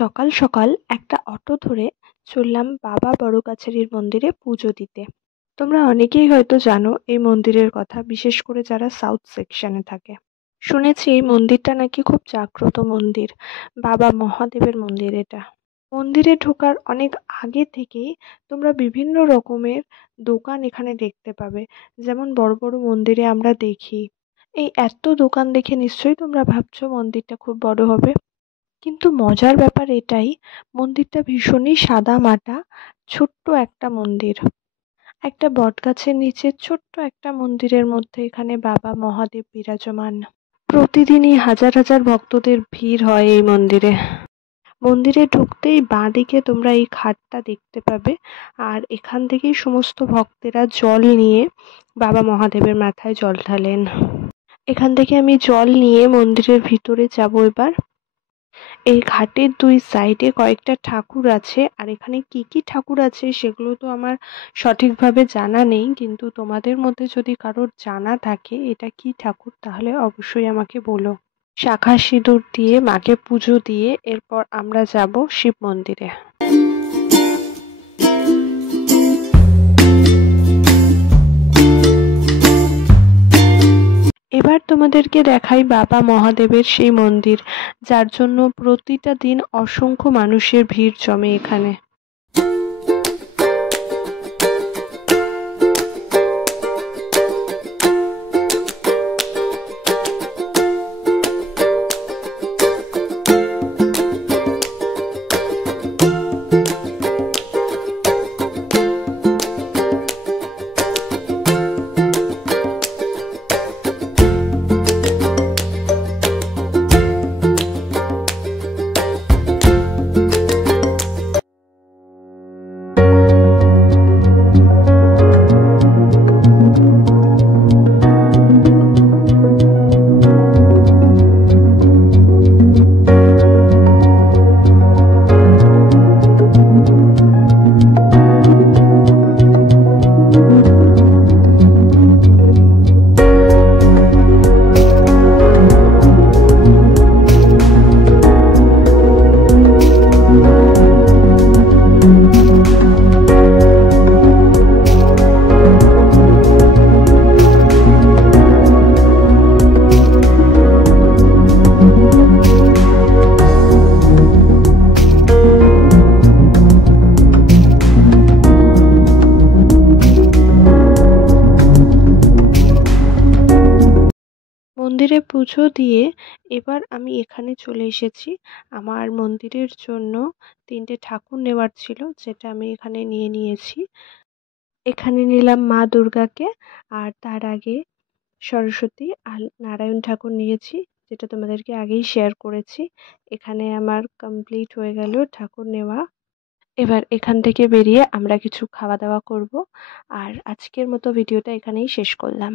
সকাল সকাল একটা অটো ধরে চললাম বাবা বড়গাছালির মন্দিরে পুজো দিতে। তোমরা অনেকেই হয়তো জানো এই মন্দিরের কথা, বিশেষ করে যারা সাউথ সেকশনে থাকে। শুনেছি এই মন্দিরটা নাকি খুব জাগ্রত মন্দির, বাবা মহাদেবের মন্দির এটা। মন্দিরে ঢোকার অনেক আগে থেকেই তোমরা বিভিন্ন রকমের দোকান এখানে দেখতে পাবে, যেমন বড় বড় মন্দিরে আমরা দেখি। এই এত দোকান দেখে নিশ্চয়ই তোমরা ভাবছো মন্দিরটা খুব বড় হবে, কিন্তু মজার ব্যাপার এটাই, মন্দিরটা ভীষণই সাদামাটা, ছোট্ট একটা মন্দির। একটা বটগাছের নিচে ছোট্ট একটা মন্দিরের মধ্যে এখানে বাবা মহাদেব বিরাজমান। প্রতিদিনই হাজার হাজার ভক্তদের ভিড় হয় এই মন্দিরে। মন্দিরে ঢুকতেই বাঁদিকে তোমরা এই ঘাটটা দেখতে পাবে, আর এখান থেকেই সমস্ত ভক্তেরা জল নিয়ে বাবা মহাদেবের মাথায় জল ঢালেন। এখান থেকে আমি জল নিয়ে মন্দিরের ভিতরে যাব এবার। এই ঘাটের দুই সাইডে কয়েকটা ঠাকুর আছে, আর এখানে কি কি ঠাকুর আছে সেগুলো তো আমার সঠিকভাবে জানা নেই, কিন্তু তোমাদের মধ্যে যদি কারোর জানা থাকে এটা কি ঠাকুর তাহলে অবশ্যই আমাকে বলো। শাঁখা সিঁদুর দিয়ে মাকে পুজো দিয়ে এরপর আমরা যাব শিব মন্দিরে। এবার তোমাদেরকে দেখাই বাবা মহাদেবের সেই মন্দির, যার জন্য প্রতিটা দিন অসংখ্য মানুষের ভিড় জমে এখানে। মন্দিরে পুজো দিয়ে এবার আমি এখানে চলে এসেছি। আমার মন্দিরের জন্য 3টে ঠাকুর নেওয়ার ছিল, যেটা আমি এখানে নিয়ে নিয়েছি। এখানে নিলাম মা দুর্গাকে, আর তার আগে সরস্বতী আর নারায়ণ ঠাকুর নিয়েছি, যেটা তোমাদেরকে আগেই শেয়ার করেছি। এখানে আমার কমপ্লিট হয়ে গেল ঠাকুর নেওয়া। এবার এখান থেকে বেরিয়ে আমরা কিছু খাওয়া দাওয়া করব, আর আজকের মতো ভিডিওটা এখানেই শেষ করলাম।